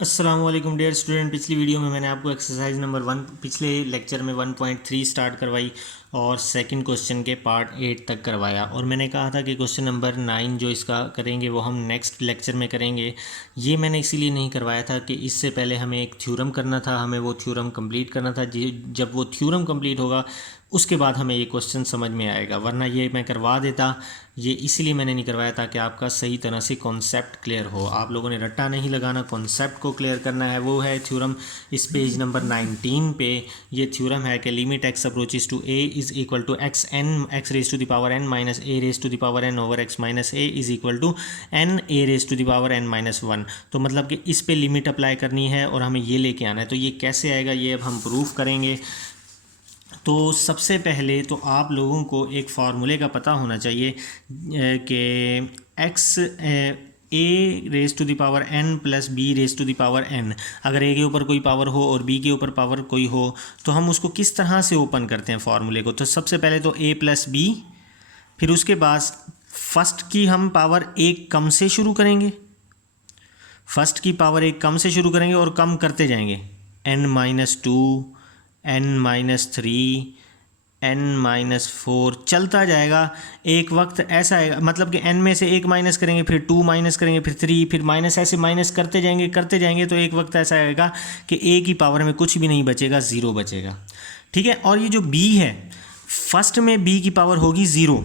अस्सलाम वालेकुम dear student. पिछली वीडियो में मैंने आपको एक्सरसाइज नंबर 1 पिछले लेक्चर में 1.3 स्टार्ट करवाई और सेकंड क्वेश्चन के पार्ट 8 तक करवाया और मैंने कहा था कि क्वेश्चन नंबर 9 जो इसका करेंगे वो हम नेक्स्ट लेक्चर में करेंगे। ये मैंने इसीलिए नहीं करवाया था कि इससे पहले हमें एक थ्योरम करना था, हमें वो थ्योरम कंप्लीट करना था। जब वो थ्योरम कंप्लीट होगा उसके बाद हमें ये क्वेश्चन समझ में आएगा, वरना ये मैं करवा देता। ये इसीलिए मैंने नहीं करवाया ताकि आपका सही तरह से कॉन्सेप्ट क्लियर हो। आप लोगों ने रट्टा नहीं लगाना, कॉन्सेप्ट को क्लियर करना है। वो है थ्योरम इस पेज नंबर 19 पे। ये थ्योरम है कि limit x approaches to a is equal to x n x raise to the power N minus A raise to the power N over x minus a is equal to n a raise to the power N minus 1। तो मतलब कि इस पे limit apply करनी है और हमें ये लेके आना है। तो ये कैसे आएगा ये अब हम प्रूफ करेंगे। तो सबसे पहले तो आप लोगों को एक फार्मूले का पता होना चाहिए कि x a raise to the power n plus b raise to the power n, अगर ए के ऊपर कोई पावर हो और बी के ऊपर पावर कोई हो तो हम उसको किस तरह से ओपन करते हैं फार्मूले को। तो सबसे पहले तो ए प्लस बी, फिर उसके बाद फर्स्ट की हम पावर एक कम से शुरू करेंगे, फर्स्ट की पावर एक कम से शुरू करेंगे और कम करते जाएंगे। N minus two, n minus three, n minus four चलता जाएगा। एक वक्त ऐसा आएगा मतलब कि एन में से एक माइनस करेंगे, फिर टू माइनस करेंगे, फिर थ्री, फिर माइनस, ऐसे माइनस करते जाएंगे तो एक वक्त ऐसा आएगा कि ए की पावर में कुछ भी नहीं बचेगा, ज़ीरो बचेगा। ठीक है। और ये जो बी है, फर्स्ट में बी की पावर होगी ज़ीरो,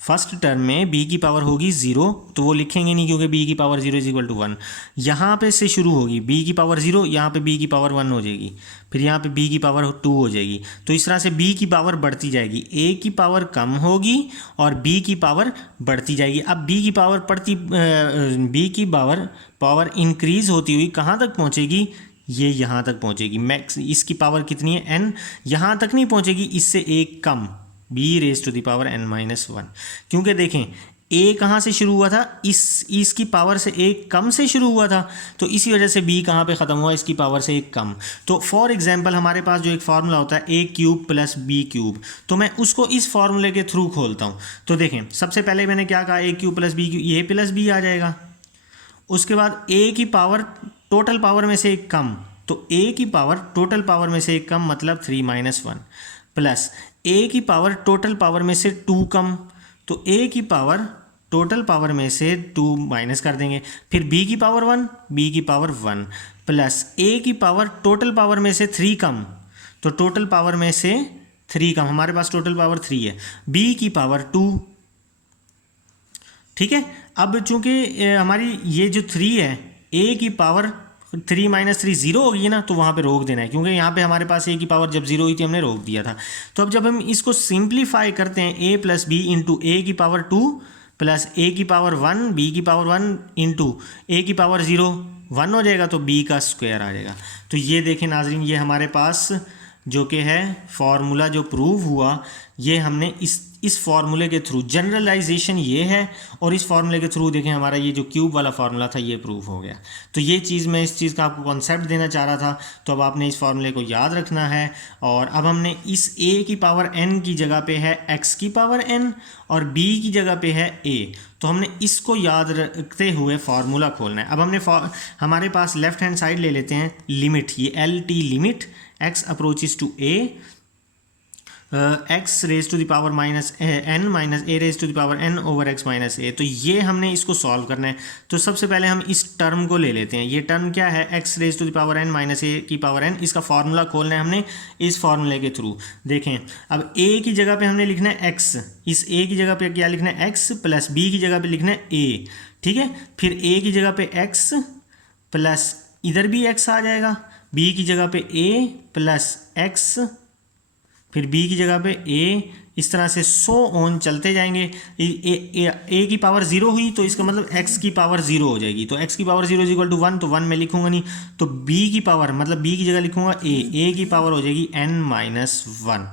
फर्स्ट टर्म में बी की पावर होगी ज़ीरो, तो वो लिखेंगे नहीं क्योंकि बी की power zero is equal to 1। यहाँ पे से शुरू होगी बी की पावर ज़ीरो, यहाँ पे बी की पावर 1 हो जाएगी, फिर यहाँ पे बी की पावर 2 हो जाएगी। तो इस तरह से बी की पावर बढ़ती जाएगी, ए की पावर कम होगी और बी की पावर बढ़ती जाएगी। अब बी की पावर इंक्रीज़ होती हुई कहाँ तक पहुँचेगी, ये यहाँ तक पहुँचेगी। मैक्स इसकी पावर कितनी है, एन, यहाँ तक नहीं पहुँचेगी, इससे एक कम, B raise to the power N minus 1। क्योंकि देखें ए कहाँ से शुरू हुआ था, इसकी पावर से एक कम से शुरू हुआ था, तो इसी वजह से बी कहाँ पे ख़त्म हुआ, इसकी पावर से एक कम। तो फॉर एग्जांपल हमारे पास जो एक फार्मूला होता है ए क्यूब प्लस बी क्यूब, तो मैं उसको इस फार्मूले के थ्रू खोलता हूँ। तो देखें सबसे पहले मैंने क्या कहा, ए क्यूब प्लस बी क्यूब, ये प्लस बी आ जाएगा। उसके बाद ए की पावर टोटल पावर में से एक कम, तो ए की पावर टोटल पावर में से एक कम मतलब 3 माइनस 1, प्लस ए की पावर टोटल पावर में से 2 कम, तो ए की पावर टोटल पावर में से 2 माइनस कर देंगे, फिर बी की पावर 1, बी की पावर 1, प्लस ए की पावर टोटल पावर में से 3 कम, तो टोटल पावर में से 3 कम, हमारे पास टोटल पावर 3 है, बी की पावर 2। ठीक है। अब चूंकि हमारी ये जो 3 है, ए की पावर 3 माइनस 3 जीरो होगी ना, तो वहाँ पे रोक देना है, क्योंकि यहाँ पे हमारे पास ए की पावर जब जीरो हुई थी हमने रोक दिया था। तो अब जब हम इसको सिंप्लीफाई करते हैं, ए प्लस बी इंटू ए की पावर 2 प्लस ए की पावर 1 बी की पावर 1 इंटू ए की पावर 0 1 हो जाएगा, तो बी का स्क्वायर आ जाएगा। तो ये देखें नाजरीन, ये हमारे पास जो कि है फॉर्मूला जो प्रूव हुआ, ये हमने इस फार्मूले के थ्रू, जनरलाइजेशन ये है, और इस फार्मूले के थ्रू देखें हमारा ये जो क्यूब वाला फार्मूला था ये प्रूव हो गया। तो ये चीज़ मैं इस चीज़ का आपको कॉन्सेप्ट देना चाह रहा था। तो अब आपने इस फार्मूले को याद रखना है। और अब हमने इस a की पावर n की जगह पे है x की पावर n और b की जगह पे है a, तो हमने इसको याद रखते हुए फार्मूला खोलना है। अब हमने हमारे पास लेफ्ट हैंड साइड ले लेते हैं लिमिट, ये L T limit x approaches to a X raise to the power minus N minus A raise to the power N over x minus A. तो ये हमने इसको सॉल्व करना है। तो सबसे पहले हम इस टर्म को ले लेते हैं। ये टर्म क्या है, X raise to the power N minus A की पावर एन। इसका फार्मूला खोलना है हमने इस फार्मूले के थ्रू। देखें अब ए की जगह पे हमने लिखना है एक्स, इस ए की जगह पे क्या लिखना है, एक्स, प्लस बी की जगह पे लिखना है ए। ठीक है। फिर ए की जगह पे एक्स प्लस इधर भी एक्स आ जाएगा, बी की जगह पे ए प्लस एक्स, फिर बी की जगह पे ए, इस तरह से 100 ऑन चलते जाएंगे। ए की पावर 0 हुई तो इसका मतलब x की पावर 0 हो जाएगी, तो x की पावर 0 इज इक्वल टू 1, तो 1 मैं लिखूंगा नहीं, तो b की पावर मतलब b की जगह लिखूंगा a की पावर हो जाएगी n माइनस 1।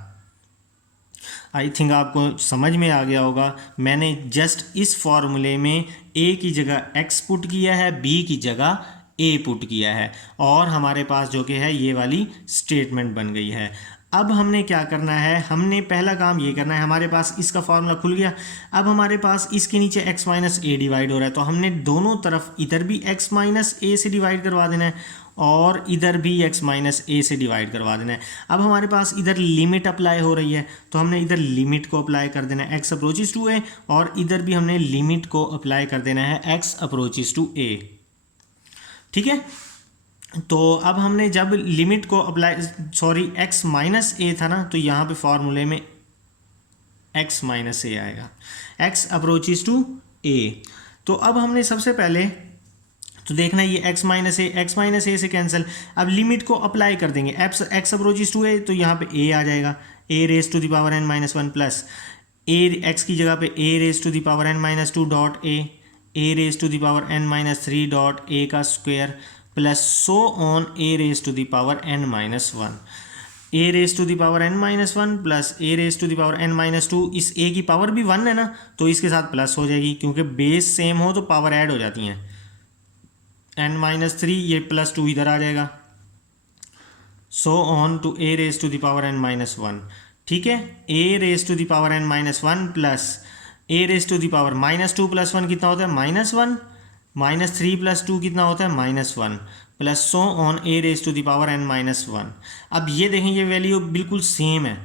आई थिंक आपको समझ में आ गया होगा। मैंने जस्ट इस फॉर्मूले में a की जगह x पुट किया है, b की जगह a पुट किया है, और हमारे पास जो कि है ये वाली स्टेटमेंट बन गई है। अब हमने क्या करना है, हमने पहला काम ये करना है, हमारे पास इसका फॉर्मूला खुल गया। अब हमारे पास इसके नीचे x माइनस ए डिवाइड हो रहा है, तो हमने दोनों तरफ इधर भी x माइनस ए से डिवाइड करवा देना है और इधर भी x माइनस ए से डिवाइड करवा देना है। अब हमारे पास इधर लिमिट अप्लाई हो रही है, तो हमने इधर लिमिट को अप्लाई कर देना है x अप्रोचेस टू ए, और इधर भी हमने लिमिट को अप्लाई कर देना है x अप्रोचेस टू ए। ठीक है, तो अब हमने जब लिमिट को अप्लाई, सॉरी x माइनस ए था ना, तो यहाँ पे फॉर्मूले में x माइनस ए आएगा, x अप्रोचेस टू ए। तो अब हमने सबसे पहले तो देखना ये x माइनस ए से कैंसिल। अब लिमिट को अप्लाई कर देंगे, x अप्रोचेस टू ए, तो यहाँ पे a आ जाएगा, a raise to the power n minus one plus a, x की जगह पे a raise to the power n minus two dot a raise to the power n minus three dot a का square plus so on a raise to the power n minus one, a raise to the power n minus one plus a raise to the power n minus two. इस a की power भी one है ना, तो इसके साथ plus हो जाएगी, क्योंकि बेस सेम हो तो पावर ऐड हो जाती हैं। n माइनस थ्री, ये प्लस टू इधर आ जाएगा, so on to a raise to the power n minus one. ठीक है, a raise to the power n minus one plus a raise to the power minus two plus one कितना होता है, minus one, minus three plus two कितना होता है, minus one, plus so on a raise to the power n minus one. अब ये देखें, ये वैल्यू बिल्कुल सेम है,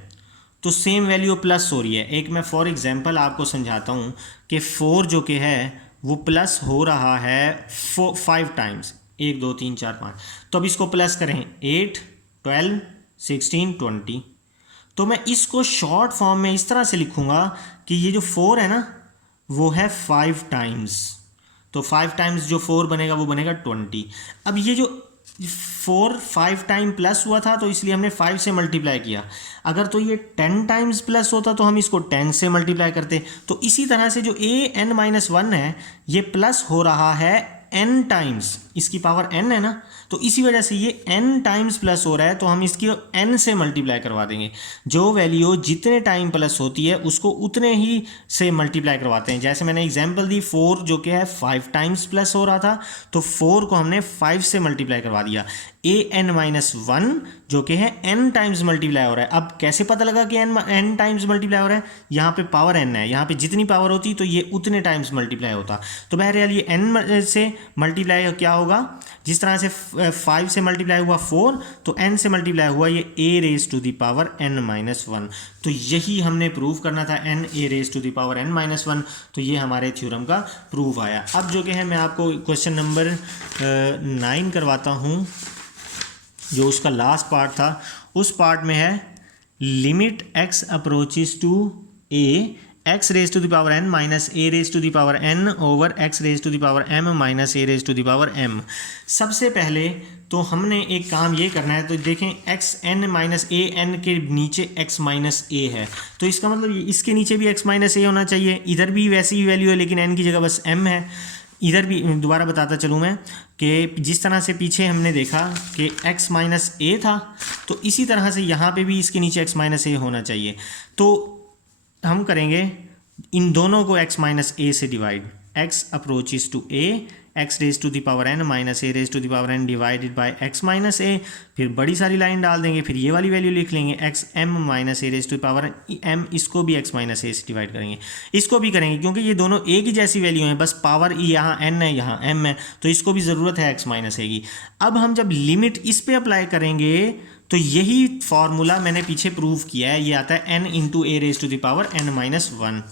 तो सेम वैल्यू प्लस हो रही है। एक मैं फॉर एग्जांपल आपको समझाता हूँ कि 4 जो कि है वो प्लस हो रहा है 5 टाइम्स, 1 2 3 4 5। तो अब इसको प्लस करें, 8 12 16 20। तो मैं इसको शॉर्ट फॉर्म में इस तरह से लिखूँगा कि ये जो 4 है ना वो है 5 टाइम्स, तो 5 टाइम्स जो 4 बनेगा वो बनेगा 20। अब ये जो 4 5 टाइम प्लस हुआ था, तो इसलिए हमने 5 से मल्टीप्लाई किया। अगर तो ये 10 टाइम्स प्लस होता तो हम इसको 10 से मल्टीप्लाई करते। तो इसी तरह से जो a n माइनस वन है ये प्लस हो रहा है n टाइम्स, इसकी पावर n है ना, तो इसी वजह से ये n टाइम्स प्लस हो रहा है, तो हम इसकी n से मल्टीप्लाई करवा देंगे। जो वैल्यू जितने टाइम प्लस होती है उसको उतने ही से मल्टीप्लाई करवाते हैं। जैसे मैंने एग्जांपल दी, 4 जो कि है 5 टाइम्स प्लस हो रहा था, तो 4 को हमने 5 से मल्टीप्लाई करवा दिया। an माइनस वन जो कि है n टाइम्स मल्टीप्लाई हो रहा है। अब कैसे पता लगा कि n टाइम्स मल्टीप्लाई हो रहा है, यहाँ पे पावर n है, यहाँ पे जितनी पावर होती तो ये उतने टाइम्स मल्टीप्लाई होता। तो बहरहाल ये n से मल्टीप्लाई क्या होगा, जिस तरह से 5 से मल्टीप्लाई हुआ 4, तो n से मल्टीप्लाई हुआ ये a raise to the power n minus one. तो यही हमने प्रूव करना था, n a raise to the power n minus one. तो ये हमारे थ्योरम का प्रूफ आया। अब जो कि है मैं आपको क्वेश्चन नंबर 9 करवाता हूँ, जो उसका लास्ट पार्ट था। उस पार्ट में है limit x approaches to a x raise to the power n minus a raise to the power n over x raise to the power m minus a raise to the power m। सबसे पहले तो हमने एक काम ये करना है, तो देखें x n minus a n के नीचे x माइनस a है, तो इसका मतलब इसके नीचे भी x माइनस a होना चाहिए। इधर भी वैसी ही वैल्यू है, लेकिन n की जगह बस m है। इधर भी दोबारा बताता चलूँ मैं कि जिस तरह से पीछे हमने देखा कि x माइनस a था, तो इसी तरह से यहाँ पे भी इसके नीचे x माइनस a होना चाहिए। तो हम करेंगे इन दोनों को x माइनस a से divide, x approaches to a, x raise to the power n minus a raise to the power n divided by x minus a। फिर बड़ी सारी लाइन डाल देंगे, फिर ये वाली वैल्यू लिख लेंगे x m minus a raise to the power m, इसको भी x माइनस a से डिवाइड करेंगे, इसको भी करेंगे, क्योंकि ये दोनों एक ही जैसी वैल्यू हैं, बस पावर यहाँ n है यहाँ m है, तो इसको भी ज़रूरत है x माइनस a की। अब हम जब लिमिट इस पर अप्लाई करेंगे तो यही फॉर्मूला मैंने पीछे प्रूव किया है, ये आता है n into a raise to the power n minus one,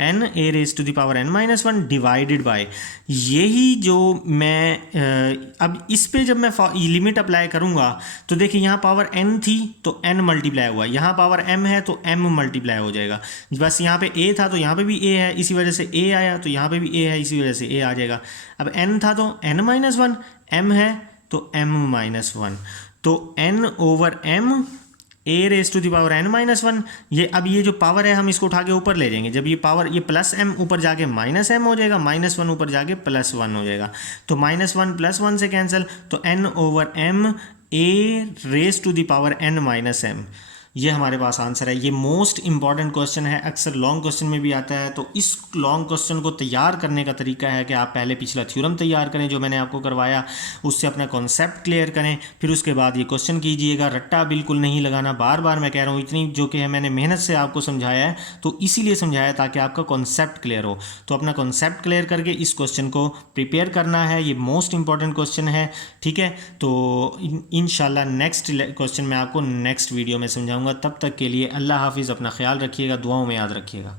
n a raise to the power n minus one divided by, यही जो मैं अब इस पे जब मैं लिमिट अप्लाई करूँगा तो देखिए यहाँ पावर n थी तो n मल्टीप्लाई हुआ, यहाँ पावर m है तो m मल्टीप्लाई हो जाएगा। बस यहाँ पे a था तो यहाँ पे भी a है, इसी वजह से a आया, तो यहाँ पे भी a है, इसी वजह से a आ जाएगा। अब n था तो n माइनस वन, m है तो m माइनस वन, तो n over m a raise to the power n minus one. ये अब ये जो पावर है हम इसको उठा के ऊपर ले जाएंगे, जब ये पावर ये प्लस m ऊपर जाके माइनस m हो जाएगा, माइनस वन ऊपर जाके प्लस वन हो जाएगा, तो माइनस वन प्लस वन से कैंसिल, तो n over m a raise to the power n minus m। ये हमारे पास आंसर है। ये मोस्ट इंपॉर्टेंट क्वेश्चन है, अक्सर लॉन्ग क्वेश्चन में भी आता है। तो इस लॉन्ग क्वेश्चन को तैयार करने का तरीका है कि आप पहले पिछला थ्योरम तैयार करें जो मैंने आपको करवाया, उससे अपना कॉन्सेप्ट क्लियर करें, फिर उसके बाद ये क्वेश्चन कीजिएगा। रट्टा बिल्कुल नहीं लगाना, बार बार मैं कह रहा हूँ, इतनी जो कि है मैंने मेहनत से आपको समझाया है, तो इसीलिए समझाया ताकि आपका कॉन्सेप्ट क्लियर हो। तो अपना कॉन्सेप्ट क्लियर करके इस क्वेश्चन को प्रिपेयर करना है, ये मोस्ट इंपॉर्टेंट क्वेश्चन है, ठीक है। तो इंशाल्लाह नेक्स्ट क्वेश्चन मैं आपको नेक्स्ट वीडियो में समझाऊंगा। तब तक के लिए अल्लाह हाफिज़, अपना ख्याल रखिएगा, दुआओं में याद रखिएगा।